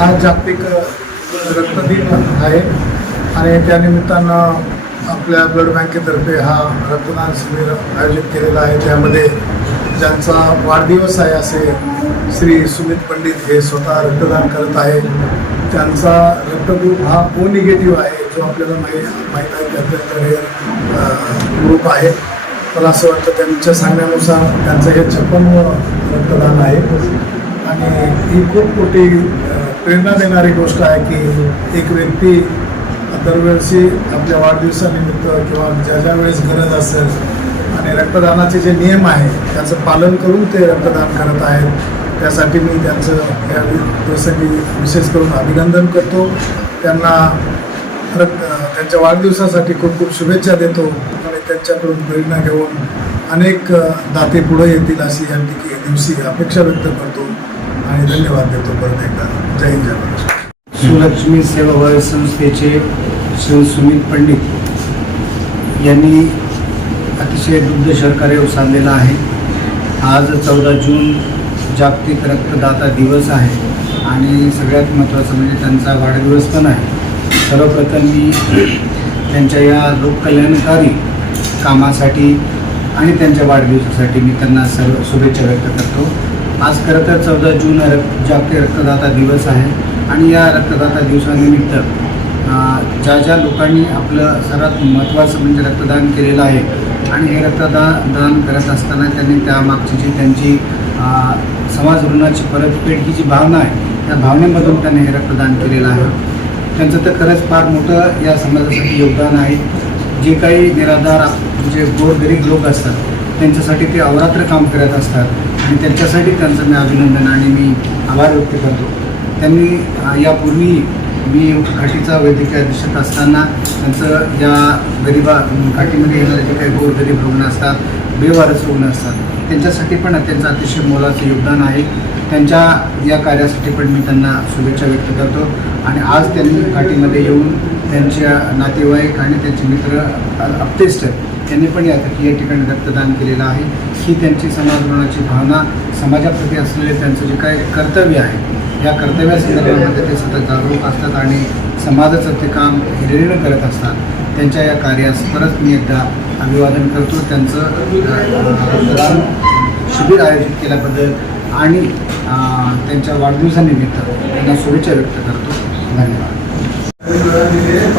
आज जागतिक रक्तदिन आहे आणि त्यानिमित्तानं आपल्या ब्लड बँकेतर्फे हा रक्तदान शिबिर आयोजित केलेला आहे. त्यामध्ये ज्यांचा वाढदिवस आहे असे श्री सुमित पंडित हे स्वतः रक्तदान करत आहे. त्यांचा रक्तग्रुप हा ओ निगेटिव्ह आहे जो आपल्याला माहीत माहीत आहे की हे ग्रुप आहे. मला असं वाटतं त्यांच्या सांगण्यानुसार त्यांचं हे छप्पन रक्तदान आहे. आणि ही खूप मोठी प्रेरणा देणारी गोष्ट आहे की एक व्यक्ती दरवर्षी आपल्या वाढदिवसानिमित्त किंवा ज्या ज्या वेळेस गरज असेल आणि रक्तदानाचे जे नियम आहे त्याचं पालन करून ते रक्तदान करत आहेत. त्यासाठी मी त्यांचं या प्रसंगी विशेष करून अभिनंदन करतो. त्यांना रक्त त्यांच्या वाढदिवसासाठी खूप खूप शुभेच्छा देतो आणि त्यांच्याकडून प्रेरणा घेऊन अनेक दाते पुढे येतील अशी या दिवशी अपेक्षा व्यक्त करतो. आणि धन्यवाद देतो परत एकदा. जय हिंद जय सुलक्ष्मी सेवाभावी संस्थेचे श्री सुमित पंडित यांनी अतिशय दुग्ध कार्य साधलेलं आहे. आज चौदा जून जागतिक रक्तदाता दिवस आहे आणि सगळ्यात महत्त्वाचं म्हणजे त्यांचा वाढदिवस पण आहे. सर्वप्रथम मी त्यांच्या या लोककल्याणकारी कामासाठी आणि त्यांच्या वाढदिवसासाठी मी त्यांना सर्व शुभेच्छा व्यक्त करतो. आज खरं तर चौदा जून रक्त जागतिक रक्तदाता दिवस आहे आणि या रक्तदाता दिवसानिमित्त ज्या ज्या लोकांनी आपलं सर्वात महत्त्वाचं म्हणजे रक्तदान केलेलं आहे आणि हे रक्तदान दान करत असताना त्यांनी त्यामागची जी त्यांची समाज ऋणाची परतफेड ही जी भावना आहे त्या भावनेमधून त्यांनी हे रक्तदान केलेलं आहे. त्यांचं तर खरंच फार मोठं या समाजासाठी योगदान आहे. जे काही निराधार म्हणजे गोरगरीब लोक असतात त्यांच्यासाठी ते अवरात्र काम करत असतात. आणि त्यांच्यासाठी त्यांचं मी अभिनंदन आणि मी आभार व्यक्त करतो. त्यांनी यापूर्वी मी घाटीचा वैद्यकीय अधीक्षक असताना त्यांचं या गरिबा घाटीमध्ये येणारे जे काही गोरगरीब रुग्ण असतात बेवारस रुग्ण असतात त्यांच्यासाठी पण त्यांचं अतिशय मोलाचं योगदान आहे. त्यांच्या या कार्यासाठी पण मी त्यांना शुभेच्छा व्यक्त करतो. आणि आज त्यांनी घाटीमध्ये येऊन त्यांच्या नातेवाईक आणि त्यांचे मित्र अप्तेष्ट त्यांनी पण या या ठिकाणी रक्तदान केलेलं आहे. ही त्यांची समाजभरणाची भावना समाजाप्रती असलेले त्यांचं जे काय कर्तव्य आहे या कर्तव्यासंदर्भामध्ये ते सतत जागरूक असतात आणि समाजाचं ते काम हिरिरीनं करत असतात. त्यांच्या या कार्यास परत मी एकदा अभिवादन करतो. त्यांचं शिबिर आयोजित केल्याबद्दल आणि त्यांच्या वाढदिवसानिमित्त त्यांना शुभेच्छा व्यक्त करतो. धन्यवाद.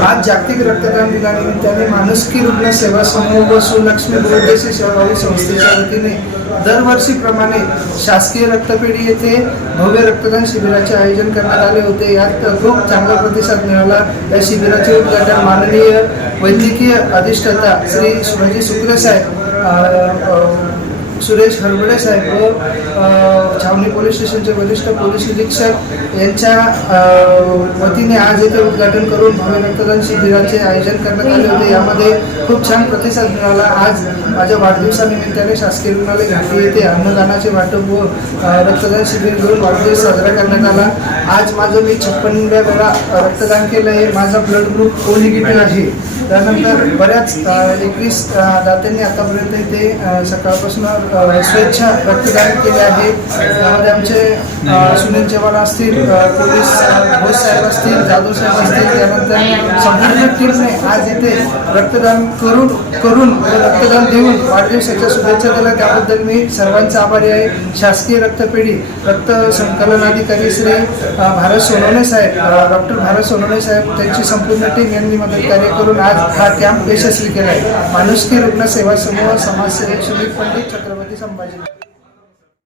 आज जागतिक रक्तदान दिनानिमित्ताने माणुसकी रुग्ण सेवा समूह व सुलक्ष्मी बहुउद्देशीय सेवाभावी संस्थेच्या वतीने दरवर्षीप्रमाणे शासकीय रक्तपेढी येथे भव्य रक्तदान शिबिराचे आयोजन करण्यात आले होते. यात खूप चांगला प्रतिसाद मिळाला. या शिबिराचे उद्घाटन माननीय वैद्यकीय अधिष्ठाता श्री शिवाजी सुक्रे साहेब सुरेश हरबडे साहेब छावणी पोलीस स्टेशनचे वरिष्ठ पोलीस निरीक्षक यांच्या वतीने आज इथे उद्घाटन करून भव्य रक्तदान शिबिराचे आयोजन करण्यात आले होते. यामध्ये खूप छान प्रतिसाद मिळाला. आज माझ्या वाढदिवसानिमित्ताने शासकीय रुग्णालय घाटी येथे अन्नदानाचे वाटप व रक्तदान शिबिर घेऊन वाढदिवस साजरा करण्यात आला. आज माझं मी छप्पनव्या वेळा रक्तदान केलं आहे माझा ब्लड ग्रुप ओ निगेटिव्ह आहे. त्यानंतर बऱ्याच एकवीस दात्यांनी आतापर्यंत इथे सकाळपासून स्वेच्छा रक्तदान केले आहे. त्यामध्ये आमचे सुनील चव्हाण असतील पोलीस घोष साहेब असतील जाधव साहेब असतील त्यानंतर संपूर्ण टीमने आज इथे रक्तदान करून करून रक्तदान देऊन वाढदिवसाच्या शुभेच्छा दिल्या. त्याबद्दल मी सर्वांचा आभारी आहे. शासकीय रक्तपेढी रक्त संकलन अधिकारी श्री भारत सोनवणे साहेब डॉक्टर भारत सोनवणे साहेब त्यांची संपूर्ण टीम यांनी मदत कार्य करून आज हा कॅम्प यशस्वी केला आहे माणुसकी रुग्ण सेवा समूह समाजसेवक सुमित पंडित छत्रपती संभाजी